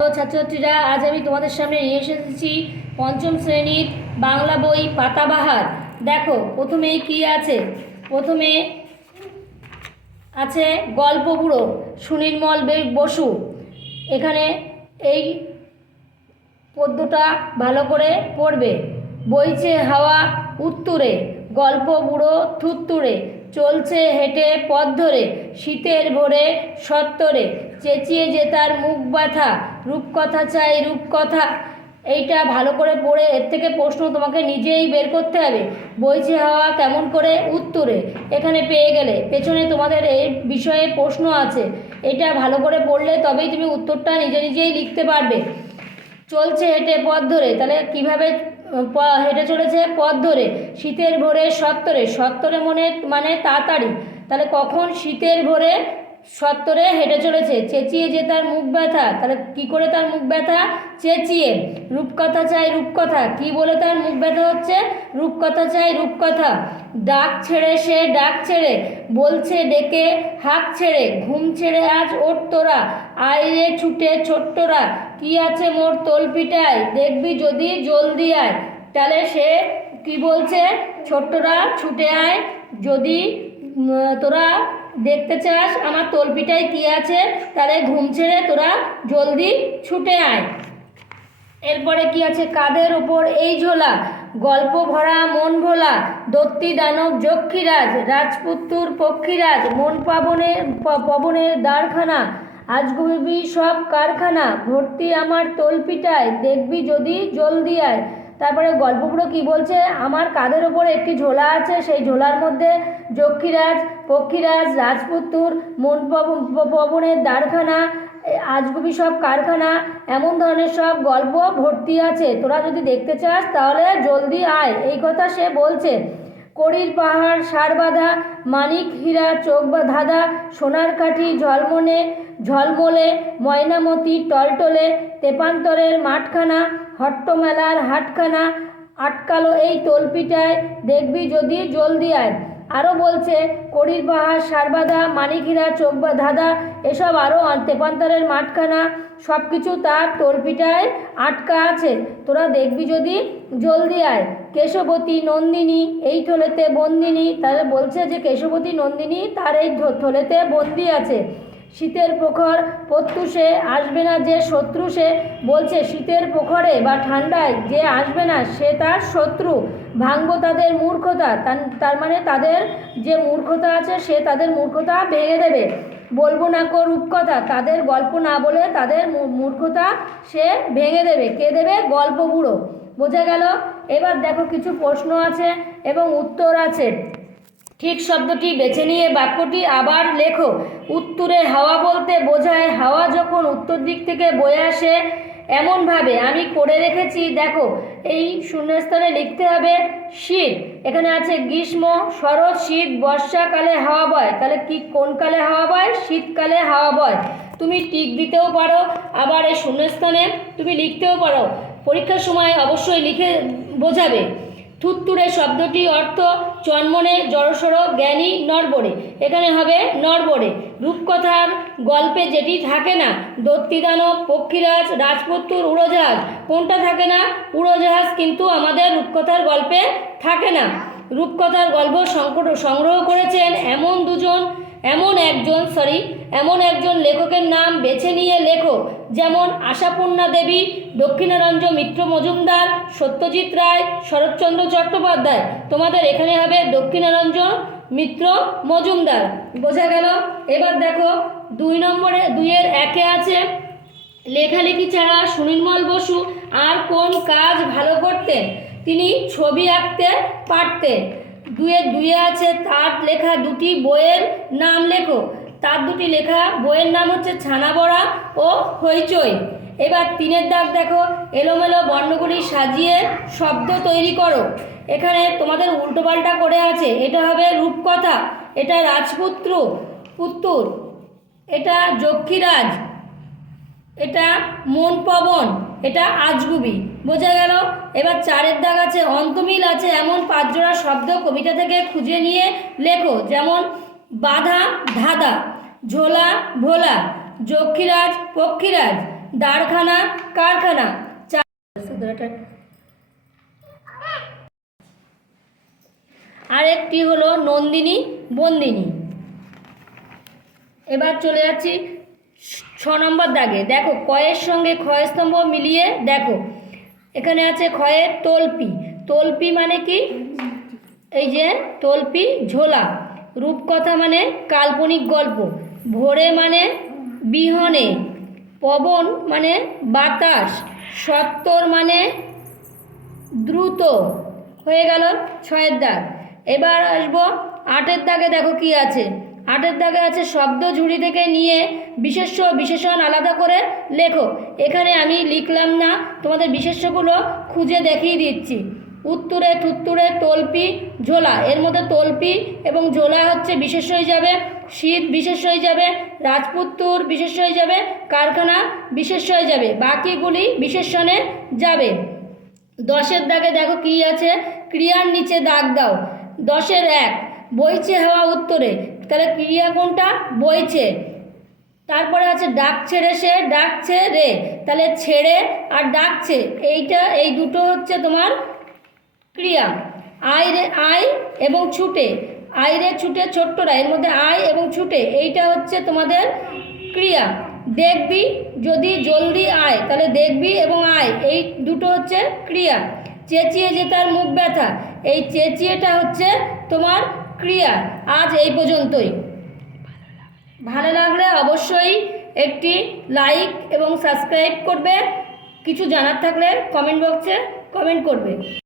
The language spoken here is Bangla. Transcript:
ছাত্রছাত্রীরা, আজ আমি তোমাদের সামনে নিয়ে এসেছি পঞ্চম শ্রেণীর বাংলা বই পাতাবাহার। দেখো প্রথমেই কি আছে। প্রথমে আছে গল্প বুড়ো সুনির্মল বসু। এখানে এই পদ্যটা ভালো করে পড়বে। বইছে হাওয়া উত্তুরে, গল্প বুড়ো থুত্তুরে, চলছে হেঁটে পথ ধরে, শীতের ভোরে সত্তরে, চেঁচিয়ে যে তার মুখ ব্যথা, রূপকথা চাই রূপকথা। এইটা ভালো করে পড়ে এর থেকে প্রশ্ন তোমাকে নিজেই বের করতে হবে। বইছে হাওয়া কেমন করে উত্তরে, এখানে পেয়ে গেলে। পেছনে তোমাদের এই বিষয়ে প্রশ্ন আছে, এটা ভালো করে পড়লে তবেই তুমি উত্তরটা নিজে নিজেই লিখতে পারবে। চলছে হেঁটে পথ ধরে, তাহলে কীভাবে হেঁটে চলেছে? পথ ধরে। শীতের ভোরে সত্তরে, সত্তরে মানে তাড়াতাড়ি, তাহলে কখন? শীতের ভোরে সত্তরে হেঁটে চলেছে। চেঁচিয়ে যে তার মুখ ব্যথা, তাহলে কি করে তার মুখ ব্যথা? চেঁচিয়ে। রূপকথা চাই রূপকথা, কি বলে তার মুখ ব্যথা হচ্ছে? রূপকথা চাই রূপকথা। ডাক ছেড়ে সে ডাক ছেড়ে, বলছে ডেকে হাঁক ছেড়ে, ঘুম ছেড়ে আজ ওঠ তোরা, আয় রে ছুটে ছোট্টরা, কি আছে মোর তলপিটায়, দেখবি যদি জলদি আয়। তাহলে সে কি বলছে? ছোট্টরা ছুটে আয়, যদি তোরা দেখতে চাস আমার তলপিটায় কি আছে, তাহলে ঘুম ছেড়ে তোরা জলদি ছুটে আয়। এরপরে কি আছে? কাঁধের ওপর এই ঝোলা, গল্প ভরা মন ভোলা, দত্তি দানব যক্ষীরাজ, রাজপুত্তুর পক্ষীরাজ, মন পবনের দ্বারখানা, আজগুবি সব কারখানা, ভর্তি আমার তলপিটায়, দেখবি যদি জলদি আয়। তারপরে গল্পগুলো কি বলছে? আমার কাঁধের ওপর একটি ঝোলা আছে, সেই ঝোলার মধ্যে যক্ষীরাজ, পক্ষীরাজ, রাজপুত্তুর, মন পবনের দ্বারখানা, আজগুবি সব কারখানা, এমন ধরনের সব গল্প ভর্তি আছে। তোরা যদি দেখতে চাস তাহলে জলদি আয়, এই কথা সে বলছে। কড়ির পাহাড় সার বাঁধা, মানিক হীরা চোখ ধাঁধা, সোনার কাঠি ঝলমলে, ময়নামতি টলটলে, তেপান্তরের মাঠখানা, হট্টমেলার হাটখানা, আটকালো এই তলপিটায়, দেখবি যদি জলদি আয়। আরও বলছে কড়ির পাহাড় সারবাঁধা, মানিক হীরা চোখ ধাঁধা, এসব আরও তেপান্তরের মাঠখানা, সব কিছু তার তলপিটায় আটকা আছে, তোরা দেখবি যদি জলদি আয়। কেশবতী নন্দিনী এই থলেতে বন্দিনী, তাহলে বলছে যে কেশবতী নন্দিনী তার এই থলেতে বন্দি আছে। শীতের প্রখর প্রত্যুষে আসবে না যে শত্রু, সে বলছে শীতের প্রখরে বা ঠান্ডায় যে আসবে না সে তার শত্রু। ভাঙবো তাদের মূর্খতা, তার মানে তাদের যে মূর্খতা আছে সে তাদের মূর্খতা ভেঙে দেবে। বলবো না কো রূপকথা, তাদের গল্প না বলে তাদের মূর্খতা সে ভেঙে দেবে। কে দেবে? গল্প বুড়ো। বোঝা গেল? এবার দেখো কিছু প্রশ্ন আছে এবং উত্তর আছে। ঠিক শব্দটি বেছে নিয়ে বাক্যটি আবার লেখো। উত্তরে হাওয়া বলতে বোঝায় হাওয়া যখন উত্তর দিক থেকে বয়ে আসে এমনভাবে। আমি করে রেখেছি, দেখো এই শূন্যস্থানে লিখতে হবে শীত। এখানে আছে গ্রীষ্ম, শরৎ, শীত, বর্ষাকালে হাওয়া বয়, তাহলে কি কোন কালে হাওয়া বয়? শীতকালে হাওয়া বয়। তুমি টিক দিতেও পারো, আবার এই শূন্যস্থানে তুমি লিখতেও পারো। পরীক্ষার সময় অবশ্যই লিখে বোঝাবে। থুত্তুরে শব্দটি অর্থ চন্মনে জড়সড় জ্ঞানী নড়বড়ে, এখানে হবে নড়বড়ে। রূপকথার গল্পে যেটি থাকে না, দত্তিদানব, পক্ষীরাজ, রাজপুত্তুর, উড়োজাহাজ, কোনটা থাকে না? উড়োজাহাজ কিন্তু আমাদের রূপকথার গল্পে থাকে না। রূপকথার গল্প সংগ্রহ করেছেন এমন একজন লেখকের নাম বেছে নিয়ে লেখো, যেমন আশাপূর্ণা দেবী, দক্ষিণারঞ্জন মিত্র মজুমদার, সত্যজিৎ রায়, শরৎচন্দ্র চট্টোপাধ্যায়। তোমাদের এখানে হবে দক্ষিণারঞ্জন মিত্র মজুমদার। বোঝা গেল? এবার দেখো 2-এর 1-এ আছে লেখালেখি ছাড়া সুনির্মল বসু আর কোন কাজ ভালো করতেন? তিনি ছবি আঁকতে পারতেন। 2-এর 2-এ আছে তার লেখা দুটি বইয়ের নাম লেখো। তার দুটি লেখা বইয়ের নাম হচ্ছে ছানাবড়া ও হইচই। এবার 3-এর দাগ দেখো, এলোমেলো বর্ণগুলি সাজিয়ে শব্দ তৈরি করো। এখানে তোমাদের উল্টোপাল্টা করে আছে, এটা হবে রূপকথা, এটা পুত্তুর, এটা যক্ষীরাজ, এটা মন পবন, এটা আজগুবি। বোঝা গেল? এবার 4-এর দাগ আছে অন্তমিল আছে এমন 5 জোড়া শব্দ কবিতা থেকে খুঁজে নিয়ে লেখো, যেমন বাধা ধাঁধা, ঝোলা ভোলা, যক্ষীরাজ পক্ষীরাজ, দারখানা কারখানা। আরেকটি হলো নন্দিনী বন্দিনী। এবার চলে যাচ্ছি 6 নম্বর দাগে। দেখো কয়ের সঙ্গে ক্ষয় স্তম্ভ মিলিয়ে দেখো, এখানে আছে ক্ষয়ের তল্পি। তল্পি মানে কি? এই যে তল্পি ঝোলা। রূপকথা মানে কাল্পনিক গল্প। ভোরে মানে বিহনে। পবন মানে বাতাস। সত্তর মানে দ্রুত। হয়ে গেল 6-এর দাগ। এবার আসবো 8-এর দাগে। দেখো কি আছে। 8-এর দাগে আছে শব্দ ঝুড়ি থেকে নিয়ে বিশেষ্য বিশেষণ আলাদা করে লেখো। এখানে আমি লিখলাম না, তোমাদের বিশেষ্যগুলো খুঁজে দেখিয়ে দিচ্ছি। উত্তরে থুত্তুরে তল্পি ঝোলা, এর মধ্যে তল্পি এবং ঝোলা হচ্ছে বিশেষ্য হয়ে যাবে। শীত বিশেষ্য হয়ে যাবে। রাজপুত্তুর বিশেষ্য হয়ে যাবে। কারখানা বিশেষ্য হয়ে যাবে। বাকিগুলি বিশেষণে যাবে। 10-এর দাগে দেখো কি আছে। ক্রিয়ার নিচে দাগ দাও। 10-এর 1 বইছে হাওয়া উত্তরে। তাহলে ক্রিয়া কোনটা? বইছে। তারপরে আছে ডাক ছেড়ে সে ডাকছে রে। তাহলে ছেড়ে আর ডাকছে, এই দুটো হচ্ছে তোমার ক্রিয়া। আয় রে আয় এবং ছুটে। আয় রে ছুটে ছোট্টরা, এর মধ্যে আয় এবং ছুটে এইটা হচ্ছে তোমাদের ক্রিয়া। দেখবি যদি জলদি আয়, তাহলে দেখবি এবং আয় এই দুটো হচ্ছে ক্রিয়া। চেঁচিয়ে যে তার মুখ ব্যথা, এই চেঁচিয়েটা হচ্ছে তোমার ক্রিয়া। আজ এই পর্যন্তই। ভালো লাগলে অবশ্যই একটি লাইক এবং সাবস্ক্রাইব করবে। কিছু জানার থাকলে কমেন্ট বক্সে কমেন্ট করবে।